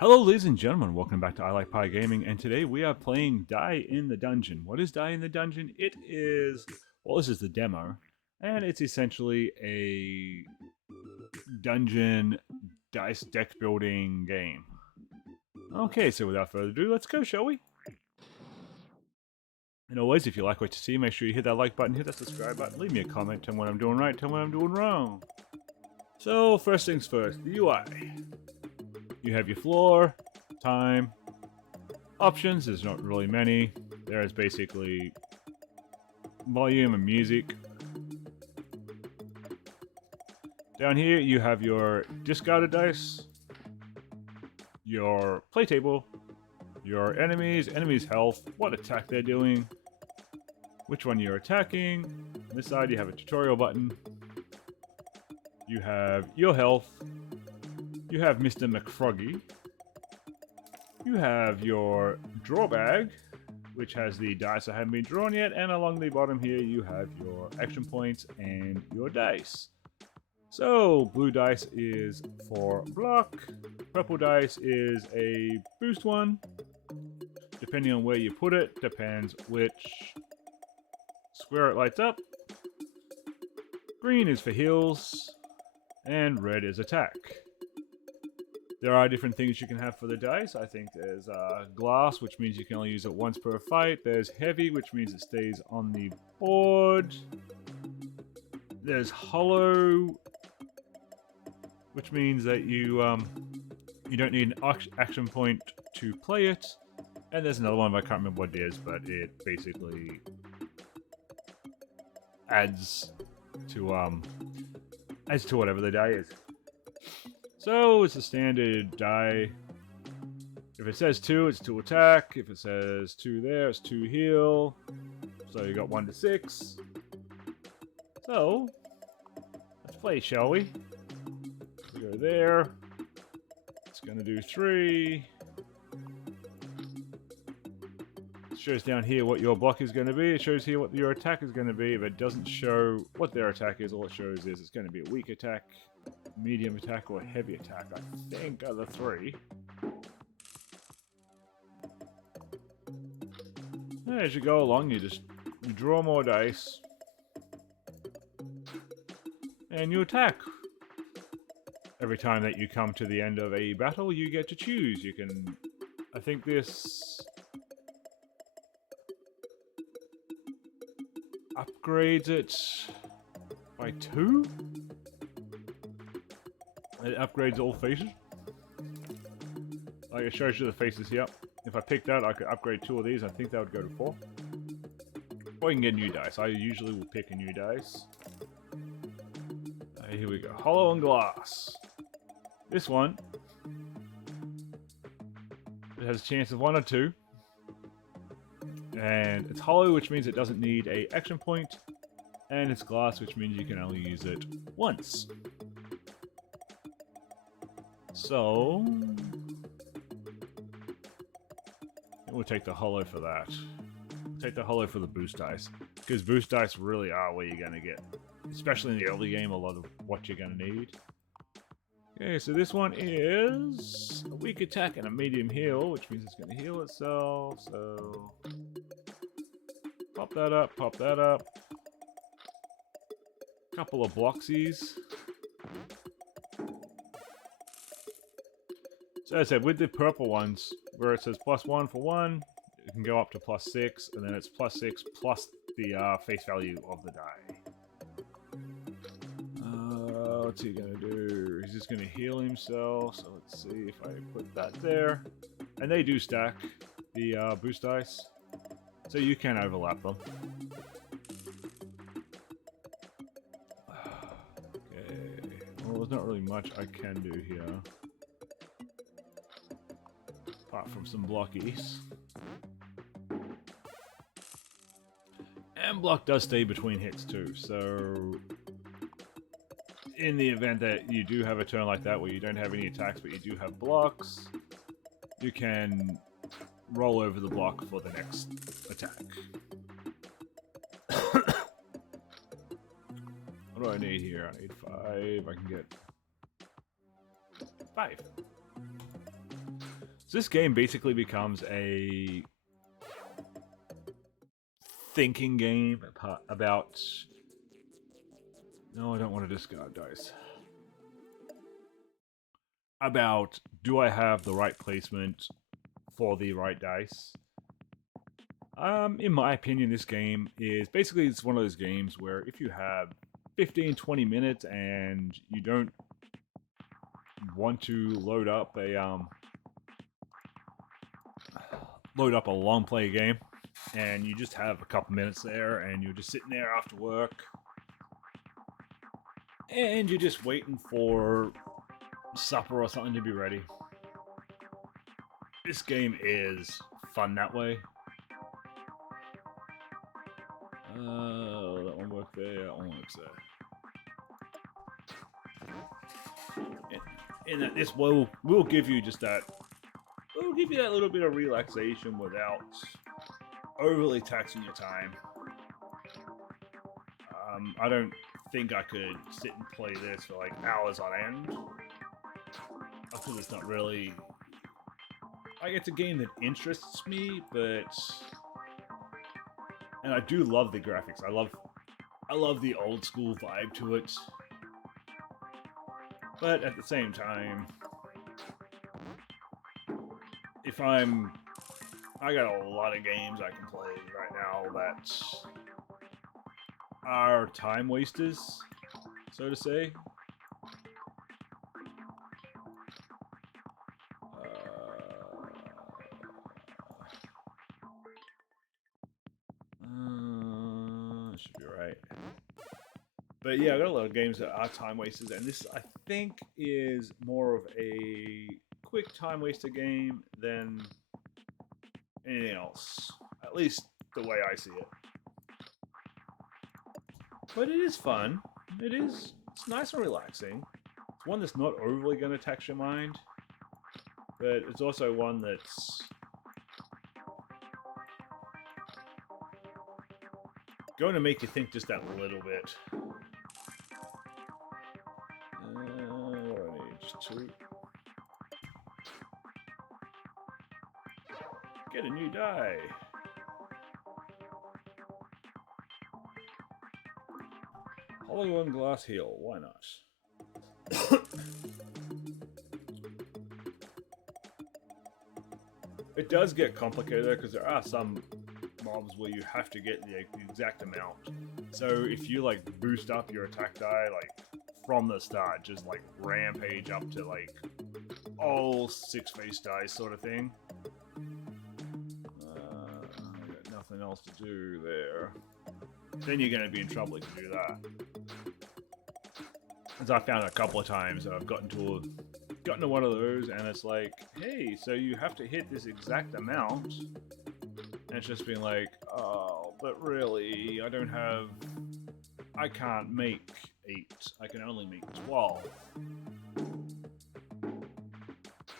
Hello ladies and gentlemen, welcome back to I Like Pie Gaming, and today we are playing Die in the Dungeon. What is Die in the Dungeon? It is, well, this is the demo, and it's essentially a dungeon dice deck building game. Okay, so without further ado, let's go, shall we? And always, if you like what you see, make sure you hit that like button, hit that subscribe button, leave me a comment, tell me what I'm doing right, tell me what I'm doing wrong. So, first things first, the UI. You have your floor, time, options. There's not really many. There's basically volume and music. Down here you have your discarded dice, your play table, your enemies' health, what attack they're doing, which one you're attacking. On this side you have a tutorial button. You have your health. You have Mr. McFroggy. You have your draw bag, which has the dice that haven't been drawn yet, and along the bottom here you have your action points and your dice. So, blue dice is for block, purple dice is a boost one. Depending on where you put it, depends which square it lights up. Green is for heals, and red is attack. There are different things you can have for the dice. I think there's glass, which means you can only use it once per fight. There's heavy, which means it stays on the board. There's hollow, which means that you don't need an action point to play it. And there's another one, I can't remember what it is, but it basically adds to whatever the die is. So it's a standard die. If it says 2, it's 2 attack. If it says 2 there, it's 2 heal. So you got 1 to 6. So let's play, shall we? We go there. It's gonna do 3. It shows down here what your block is gonna be. It shows here what your attack is gonna be. If it doesn't show what their attack is, all it shows is it's gonna be a weak attack, medium attack, or heavy attack. I think are the 3. As you go along, you draw more dice, and you attack. Every time that you come to the end of a battle, you get to choose. You can, I think this upgrades it by 2. It upgrades all faces. Like it shows you the faces here. If I pick that, I could upgrade 2 of these. I think that would go to 4. Or you can get new dice. I usually will pick a new dice. Here we go. Hollow and glass. This one, it has a chance of 1 or 2. And it's hollow, which means it doesn't need a action point. And it's glass, which means you can only use it once. So we'll take the hollow for that. Take the hollow for the boost dice, because boost dice really are where you're going to get, especially in the early game, a lot of what you're going to need. Okay, so this one is a weak attack and a medium heal, which means it's going to heal itself. So pop that up, pop that up. Couple of blocksies. So as I said, with the purple ones, where it says +1 for 1, it can go up to +6, and then it's +6 plus the face value of the die. What's he gonna do? He's just gonna heal himself, so let's see if I put that there. And they do stack, the boost dice, so you can overlap them. Okay, well there's not really much I can do here. Apart from some blockies. And block does stay between hits too, so in the event that you do have a turn like that where you don't have any attacks but you do have blocks, you can roll over the block for the next attack. What do I need here? I need 5. I can get 5. So this game basically becomes a thinking game about... No, I don't want to discard dice. About, do I have the right placement for the right dice? In my opinion, this game is basically, it's one of those games where if you have 15-20 minutes and you don't want to load up a long play game, and you just have a couple minutes there and you're just sitting there after work and you're just waiting for supper or something to be ready, this game is fun that way. That one works there, that one works there. And that this will give you just that, it'll give you that little bit of relaxation without overly taxing your time. I don't think I could sit and play this for like hours on end. Because it's not really, like, it's a game that interests me, but, and I do love the graphics. I love the old school vibe to it. But at the same time, I got a lot of games I can play right now that are time wasters, so to say. Should be right. But yeah, I got a lot of games that are time wasters, and this, I think, is more of a quick time waster game than anything else. At least the way I see it. But it is fun. It's nice and relaxing. It's one that's not overly going to tax your mind, but it's also one that's going to make you think just that little bit. What do I need? Just 2. Get a new die. Polygon glass heel, why not? It does get complicated because there are some mobs where you have to get the exact amount. So if you like boost up your attack die like from the start, just like rampage up to like all 6 face dice sort of thing. I got nothing else to do there. Then you're going to be in trouble if you do that. As I found a couple of times that I've gotten to one of those, and it's like, hey, so you have to hit this exact amount, and it's just been like, oh, but really, I can't make 8. I can only make 12.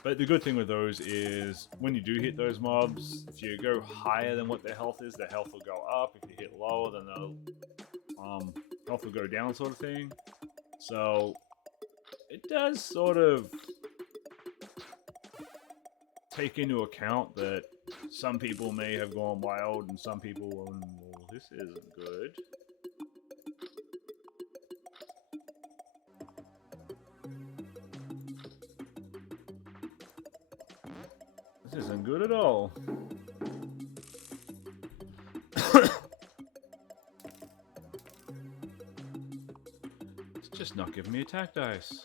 But the good thing with those is when you do hit those mobs, if you go higher than what their health is, their health will go up. If you hit lower, then the health will go down, sort of thing. So it does sort of take into account that some people may have gone wild and some people, well, this isn't good. This isn't good at all. It's just not giving me attack dice.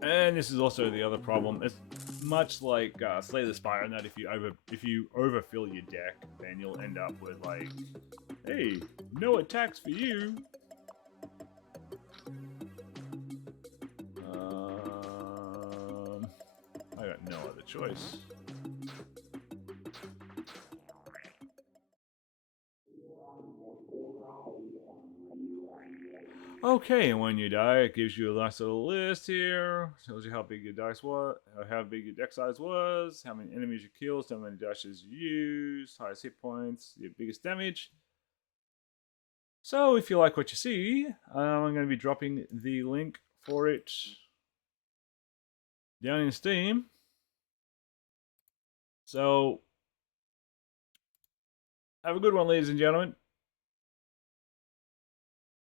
And this is also the other problem. It's much like Slay the Spire, in that if you overfill your deck, then you'll end up with like, hey, no attacks for you. I got no other choice. Okay, and when you die, it gives you a nice little list here. Tells you how big your dice was, how big your deck size was, how many enemies you killed, how many dashes you used, highest hit points, your biggest damage. So if you like what you see, I'm going to be dropping the link for it down in Steam. So have a good one, ladies and gentlemen.